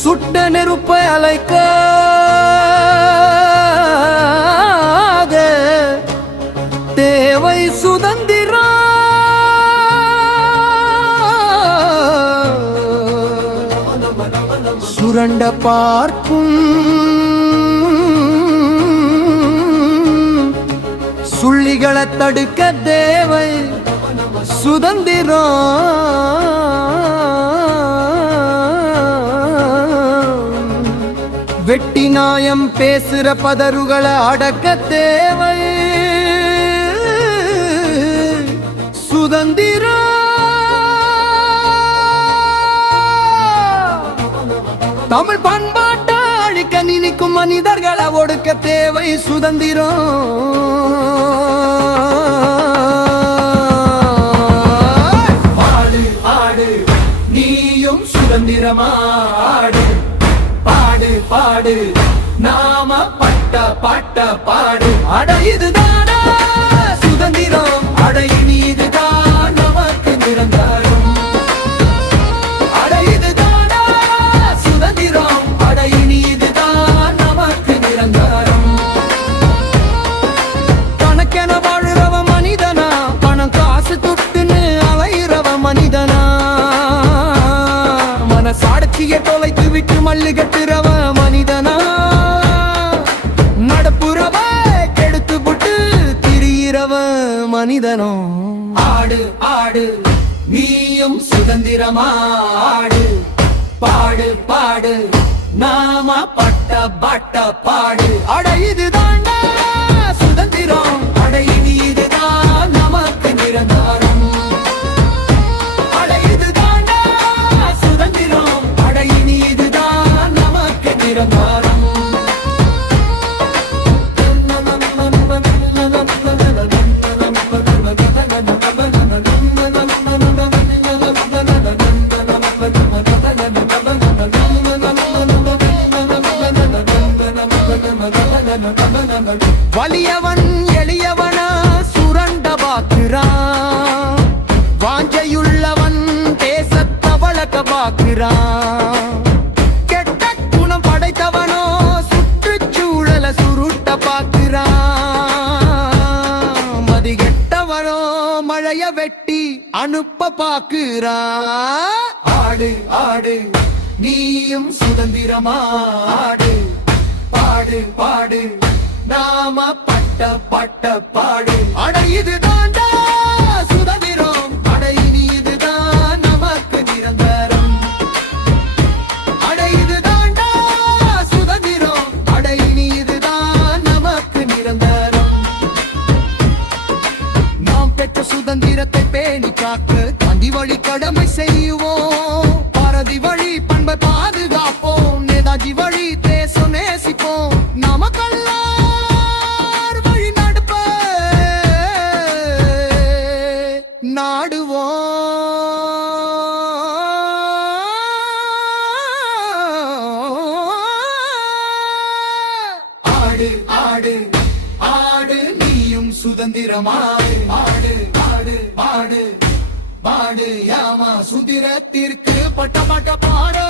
சுட்ட நெருப்பை அலைக்க தேவை சுதந்திரம். சுரண்ட பார்க்கும் சுள்ளிகளை தடுக்க தேவை சுதந்திரம். வெட்டி நாயம் பேசுற பதறுகளை அடக்க தேவை சுதந்திரம். தமிழ் பண்பாட்டை அழிக்க நினைக்கும் மனிதர்களை ஒடுக்க தேவை சுதந்திரம். பாடு ஆடு நீயும் சுதந்திரமாடு, பாடு பாடு நாம பட்ட பாட்ட பாடு. அட இதுதானா சுதந்திரம், அடை நீதுதான் நமக்கு நிரந்தரம். அட இதுதானா சுதந்திரம், அடை நீதுதான் நமக்கு நிரந்தரம். தனக்கென வாழுறவ மனிதனா, பணம் காசு துட்டுன்னு அலையிறவ மனிதனா. மனசாட்சியை தொலைத்து விட்டு மல்லு கட்டுறவ மனிதனா. நடப்புறவ கெடுத்து புட்டு திரியிறவ மனிதனோ. ஆடு ஆடு நீயும் சுதந்திரமாடு, பாடு பாடு நாம பட்ட பாட்ட பாடு. அட இதுதாண்டா சுதந்திரம், அடை நீதுதான் நமக்கு நிரந்தரம். அட இதுதாண்டா சுதந்திரம், அடை நீதுதான் நமக்கு நிரந்தரம். வலியவன் எளியவன சுரண்ட பாக்குறான், வாஞ்சையுள்ளவன் தேசத்த வளர்க்க பாக்குறான். கெட்ட குணம் படைத்தவனோ சுற்றுச்சூழல சுருட்ட பாக்குறான். மதி கெட்டவனோ மழைய வெட்டி அனுப்ப பாக்குறான். ஆடு ஆடு நீயும் சுதந்திரமாடு, பாடு பாடு நாம பட்ட பட்ட பாடு. அட இதுதான்டா சுதந்திரம், அடை நீதுதான் நமக்கு நிரந்தரம். அட இதுதான்டா சுதந்திரம், அடை நீதுதான் நமக்கு நிரந்தரம். நாம் பெற்ற சுதந்திரத்தை பேணி காக்க காந்தி வழி கடமை செய்வோம். பாரதி வழி பண்பை பாதுகாப்போம். நேதாஜி வழி தேசம் நேசிப்போம். நமக்கல்லார் வழி நடப்ப நாடுவோம். ஆடு ஆடு ஆடு நீயும் சுதந்திரமாடு, ஆடு ஆடு பாடு பாடு யாமா சுதிரத்திற்கு பட்ட பாட்ட பாடு.